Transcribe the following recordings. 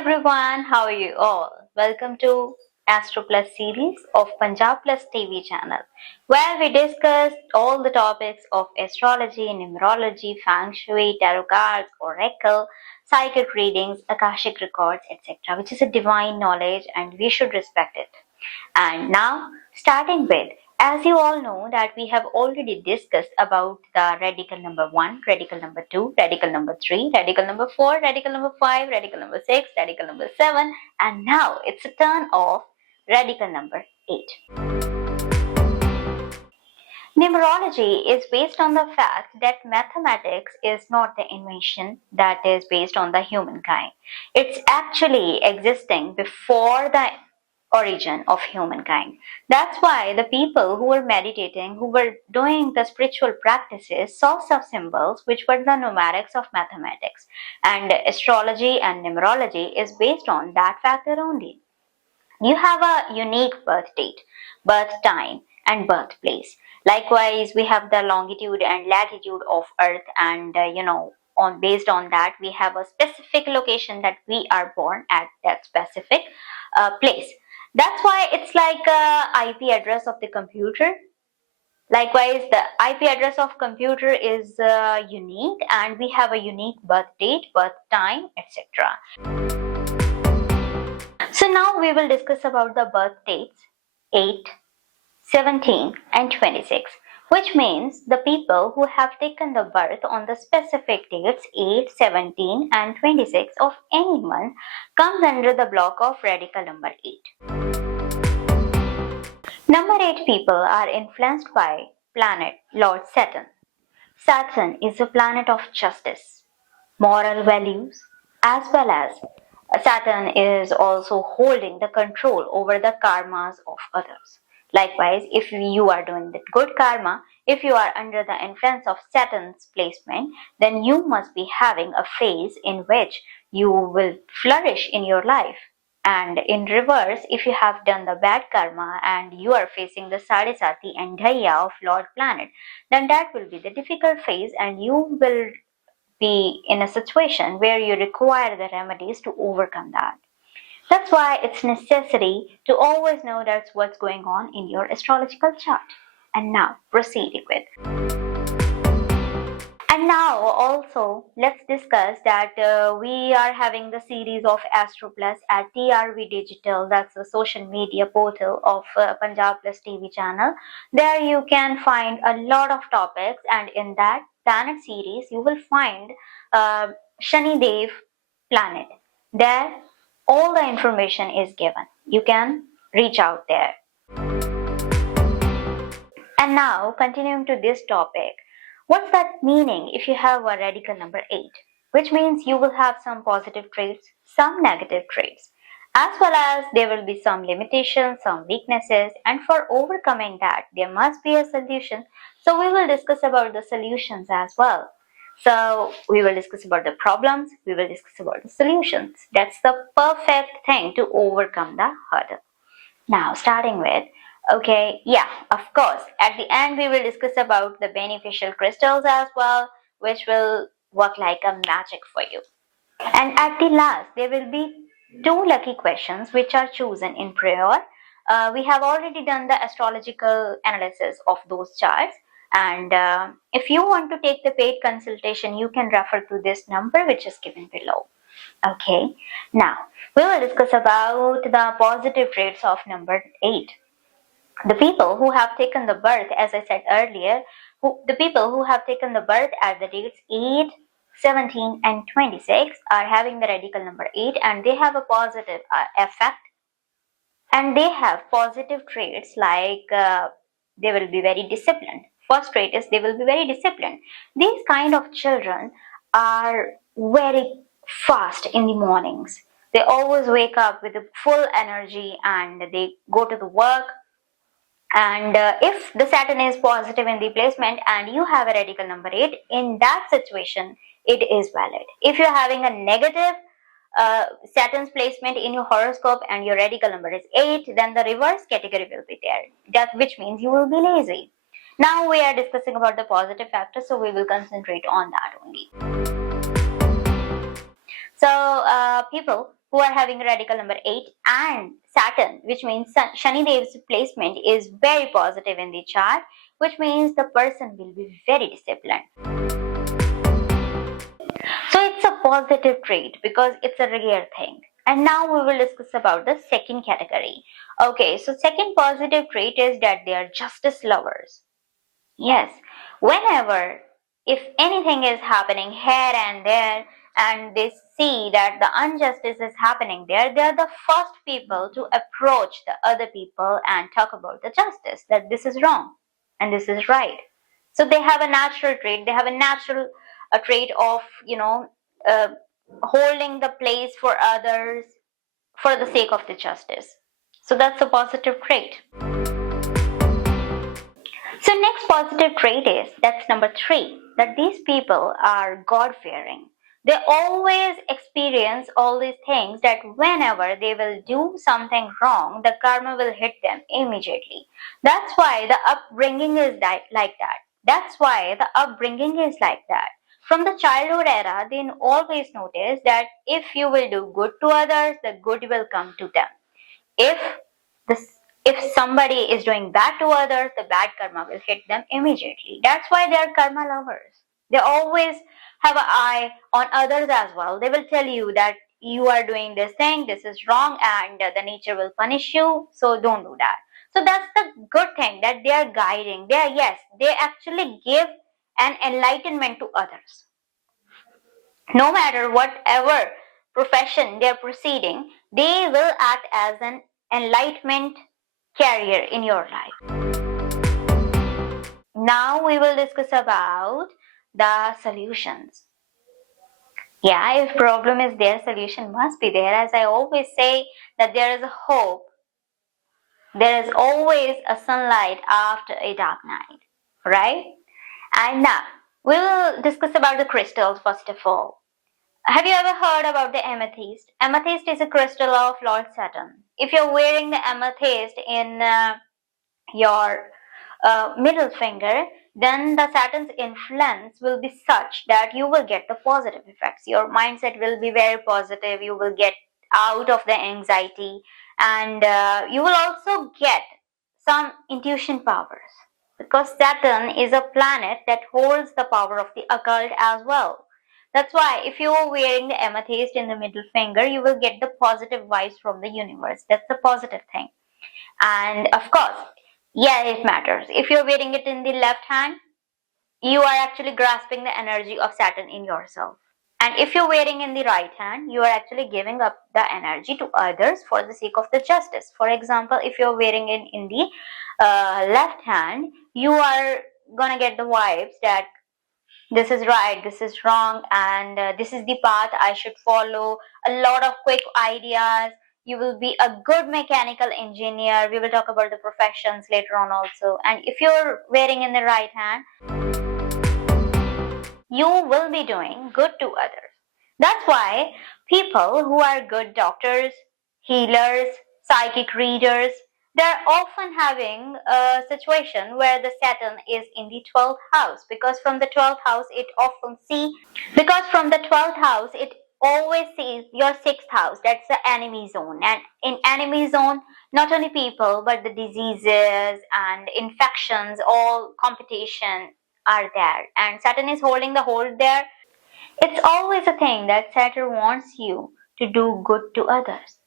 everyone, how are you all? Welcome to Astro Plus series of Punjab Plus TV channel, where we discuss all the topics of astrology, numerology, feng shui, tarot cards, oracle, psychic readings, akashic records, etc., which is a divine knowledge and we should respect it. And now, starting with, as you all know that we have already discussed about the radical number 1, radical number 2, radical number 3, radical number 4, radical number 5, radical number 6, radical number 7, and now it's a turn of radical number 8. Numerology is based on the fact that mathematics is not the invention that is based on the humankind. It's actually existing before the origin of humankind. That's why the people who were meditating, who were doing the spiritual practices, saw some symbols which were the numerics of mathematics. And astrology and numerology is based on that factor only. You have a unique birth date, birth time, and birthplace. Likewise, we have the longitude and latitude of Earth, and based on that, we have a specific location that we are born at that specific place. That's why it's like a IP address of the computer. Likewise, the IP address of computer is unique, and we have a unique birth date, birth time, etc. So now we will discuss about the birth dates 8, 17 and 26, which means the people who have taken the birth on the specific dates 8, 17 and 26 of any month comes under the block of radical number 8. Number 8 people are influenced by planet Lord Saturn. Saturn is a planet of justice, moral values, as well as Saturn is also holding the control over the karmas of others. Likewise, if you are doing the good karma, if you are under the influence of Saturn's placement, then you must be having a phase in which you will flourish in your life. And in reverse, if you have done the bad karma and you are facing the Sadisati and Dhaya of Lord Planet, then that will be the difficult phase and you will be in a situation where you require the remedies to overcome that. That's why it's necessary to always know that's what's going on in your astrological chart. And now proceeding with. And now also let's discuss that we are having the series of Astro Plus at TRV Digital. That's the social media portal of Punjab Plus TV channel. There you can find a lot of topics, and in that planet series you will find Shani Dev planet. There all the information is given. You can reach out there. And now continuing to this topic, what's that meaning if you have a radical number 8? Which means you will have some positive traits, some negative traits, as well as there will be some limitations, some weaknesses, and for overcoming that, there must be a solution. So we will discuss about the solutions as well. So we will discuss about the problems, we will discuss about the solutions. That's the perfect thing to overcome the hurdle. Now starting with, okay, yeah, of course, at the end we will discuss about the beneficial crystals as well, which will work like a magic for you. And at the last, there will be 2 lucky questions which are chosen in prayer. We have already done the astrological analysis of those charts. And if you want to take the paid consultation, you can refer to this number which is given below. Okay, now we will discuss about the positive traits of number 8. The people who have taken the birth, as I said earlier, the people who have taken the birth at the dates 8, 17 and 26 are having the radical number 8, and they have a positive effect, and they have positive traits like they will be very disciplined. First trait is they will be very disciplined. These kind of children are very fast in the mornings. They always wake up with a full energy and they go to the work. And if the Saturn is positive in the placement and you have a radical number 8, in that situation, it is valid. If you're having a negative Saturn's placement in your horoscope and your radical number is 8, then the reverse category will be there, which means you will be lazy. Now we are discussing about the positive factors, so we will concentrate on that only. So people who are having radical number 8 and Saturn, which means Shani Dev's placement is very positive in the chart, which means the person will be very disciplined. So it's a positive trait because it's a rare thing. And now we will discuss about the second category. Okay, so second positive trait is that they are justice lovers. Yes, whenever, if anything is happening here and there, and they see that the injustice is happening there, they are the first people to approach the other people and talk about the justice, that this is wrong and this is right. So they have a natural trait, they have a natural trait of, uh, holding the place for others for the sake of the justice. So that's a positive trait. So next positive trait is, that's number 3, that these people are God-fearing. They always experience all these things that whenever they will do something wrong, the karma will hit them immediately. That's why the upbringing is like that. That's why the upbringing is like that. From the childhood era, they always notice that if you will do good to others, the good will come to them. If this, if somebody is doing bad to others, the bad karma will hit them immediately. That's why they are karma lovers. They always have an eye on others as well. They will tell you that you are doing this thing, this is wrong, and the nature will punish you, so don't do that. So that's the good thing, that they are guiding. They actually give an enlightenment to others. No matter whatever profession they are proceeding, they will act as an enlightenment carrier in your life. Now we will discuss about the solutions. Yeah, if problem is there, solution must be there. As I always say, that there is a hope. There is always a sunlight after a dark night, right? And now we will discuss about the crystals first of all. Have you ever heard about the amethyst? Amethyst is a crystal of Lord Saturn. If you're wearing the amethyst in your middle finger, then the Saturn's influence will be such that you will get the positive effects. Your mindset will be very positive. You will get out of the anxiety, and you will also get some intuition powers, because Saturn is a planet that holds the power of the occult as well. That's why if you are wearing the amethyst in the middle finger, you will get the positive vibes from the universe. That's the positive thing. And of course, yeah, it matters. If you're wearing it in the left hand, you are actually grasping the energy of Saturn in yourself. And if you're wearing in the right hand, you are actually giving up the energy to others for the sake of the justice. For example, if you're wearing it in the left hand, you are gonna get the vibes that this is right, this is wrong, and this is the path I should follow. A lot of quick ideas. You will be a good mechanical engineer. We will talk about the professions later on also. And if you're wearing in the right hand, you will be doing good to others. That's why people who are good doctors, healers, psychic readers, they're often having a situation where the Saturn is in the 12th house, because from the 12th house it always sees your 6th house. That's the enemy zone. And in enemy zone, not only people but the diseases and infections, all competition are there, and Saturn is holding the hold there. It's always a thing that Saturn wants you to do good to others.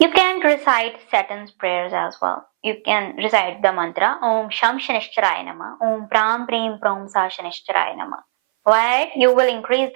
You can recite Saturn's prayers as well. You can recite the mantra Om Sham Shanishcharaya Nama, Om Pram Prim Pram Sa Shanishcharaya Nama. Why? You will increase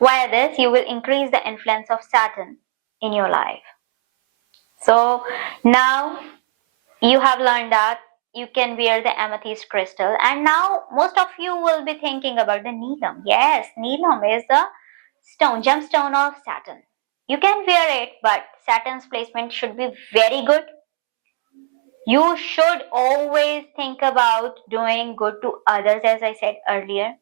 via this you will increase the influence of Saturn in your life. So now you have learned that you can wear the amethyst crystal, and now most of you will be thinking about the Neelam. Yes, Neelam is the gemstone of Saturn. You can wear it, but Saturn's placement should be very good. You should always think about doing good to others, as I said earlier,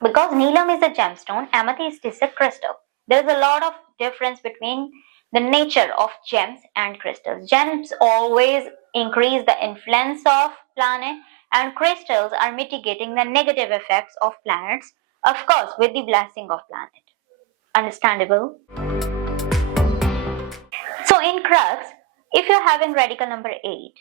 because Neelam is a gemstone, amethyst is a crystal. There's a lot of difference between the nature of gems and crystals. Gems always increase the influence of planet, and crystals are mitigating the negative effects of planets, of course with the blessing of planet. Understandable? So in crux, if you're having radical number 8,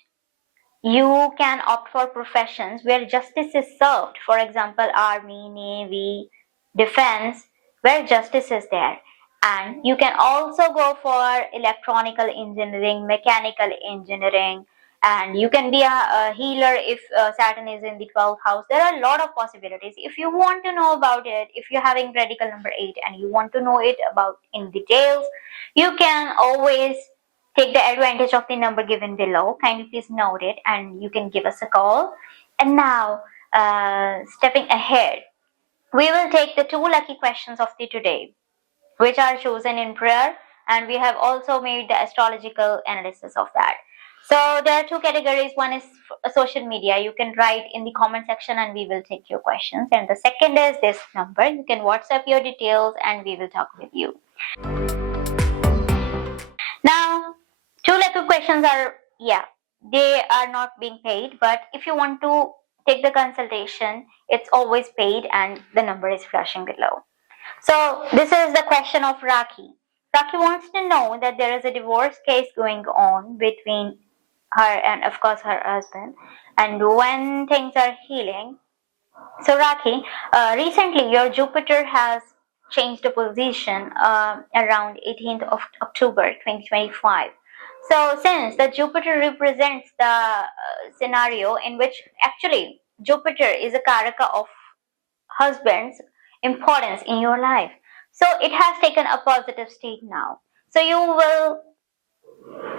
you can opt for professions where justice is served. For example, army, navy, defense, where justice is there. And you can also go for electronical engineering, mechanical engineering, and you can be a healer if Saturn is in the 12th house. There are a lot of possibilities. If you want to know about it, if you're having radical number 8 and you want to know it about in details, you can always take the advantage of the number given below. Kindly please note it and you can give us a call. And now, stepping ahead, we will take the 2 lucky questions of the today, which are chosen in prayer, and we have also made the astrological analysis of that. So there are 2 categories. One is social media. You can write in the comment section and we will take your questions. And the second is this number. You can WhatsApp your details and we will talk with you. Now, 2 lucky questions are, they are not being paid, but if you want to take the consultation, it's always paid and the number is flashing below. So this is the question of Raki. Raki wants to know that there is a divorce case going on between her and of course her husband, and when things are healing. So Raki, recently your Jupiter has changed the position around 18th of October 2025. So since the Jupiter represents the scenario in which actually Jupiter is a karaka of husband's importance in your life. So it has taken a positive state now. So you will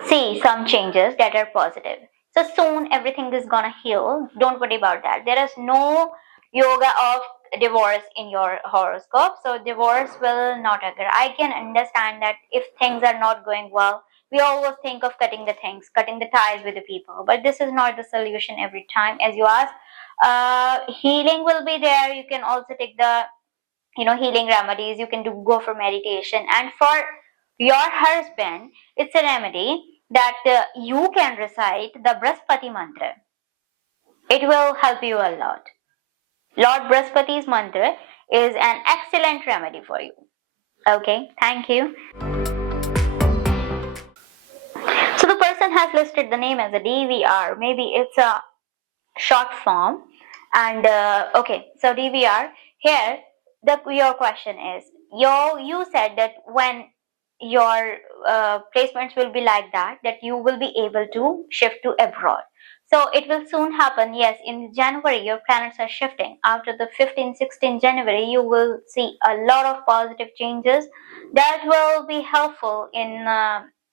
see some changes that are positive. So soon everything is gonna heal. Don't worry about that. There is no yoga of divorce in your horoscope. So divorce will not occur. I can understand that if things are not going well, we always think of cutting the things, cutting the ties with the people. But this is not the solution every time. As you ask, healing will be there. You can also take the healing remedies. You can go for meditation, and for your husband it's a remedy that you can recite the Brahaspati mantra. It will help you a lot. Lord Brahaspati's mantra is an excellent remedy for you. Okay, thank you. So the person has listed the name as a DVR. Maybe it's a short form. And okay, so DVR here, your question is, you said that when your placements will be like that you will be able to shift to abroad. So it will soon happen. Yes, in January your planets are shifting. After the 15-16 January you will see a lot of positive changes that will be helpful in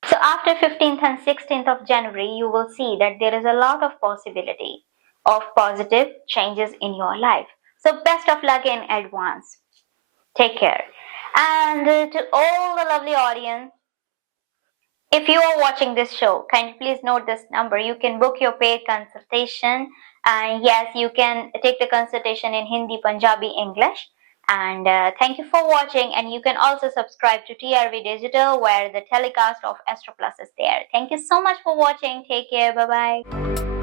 so after 15th and 16th of January you will see that there is a lot of possibility of positive changes in your life. So best of luck in advance. Take care. And to all the lovely audience, if you are watching this show, kindly please note this number. You can book your paid consultation, and yes, you can take the consultation in Hindi, Punjabi, English. And thank you for watching, and you can also subscribe to TRV Digital where the telecast of Astro Plus is there. Thank you so much for watching. Take care. Bye bye.